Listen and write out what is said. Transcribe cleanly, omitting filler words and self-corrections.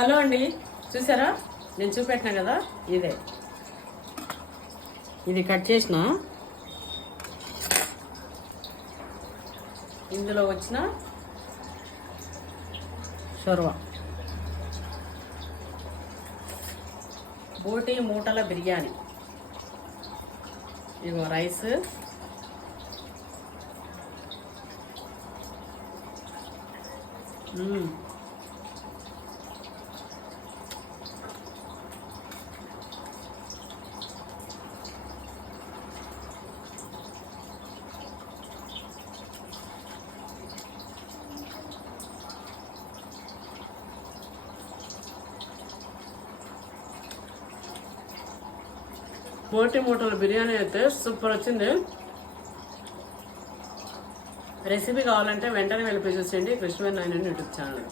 Hello అండి, చూసారా నేను చూపెట్టినా కదా, ఇదే ఇది కట్ చేసిన ఇందులో వచ్చిన షోర్వా బోటి మూటల బిర్యానీ. ఇగో రైస్, బోటి మూటల బిర్యానీ అయితే సూపర్ వచ్చింది. రెసిపీ కావాలంటే వెంటనే వెళ్ళి చూసేయండి కృష్ణ9 యూట్యూబ్ ఛానల్.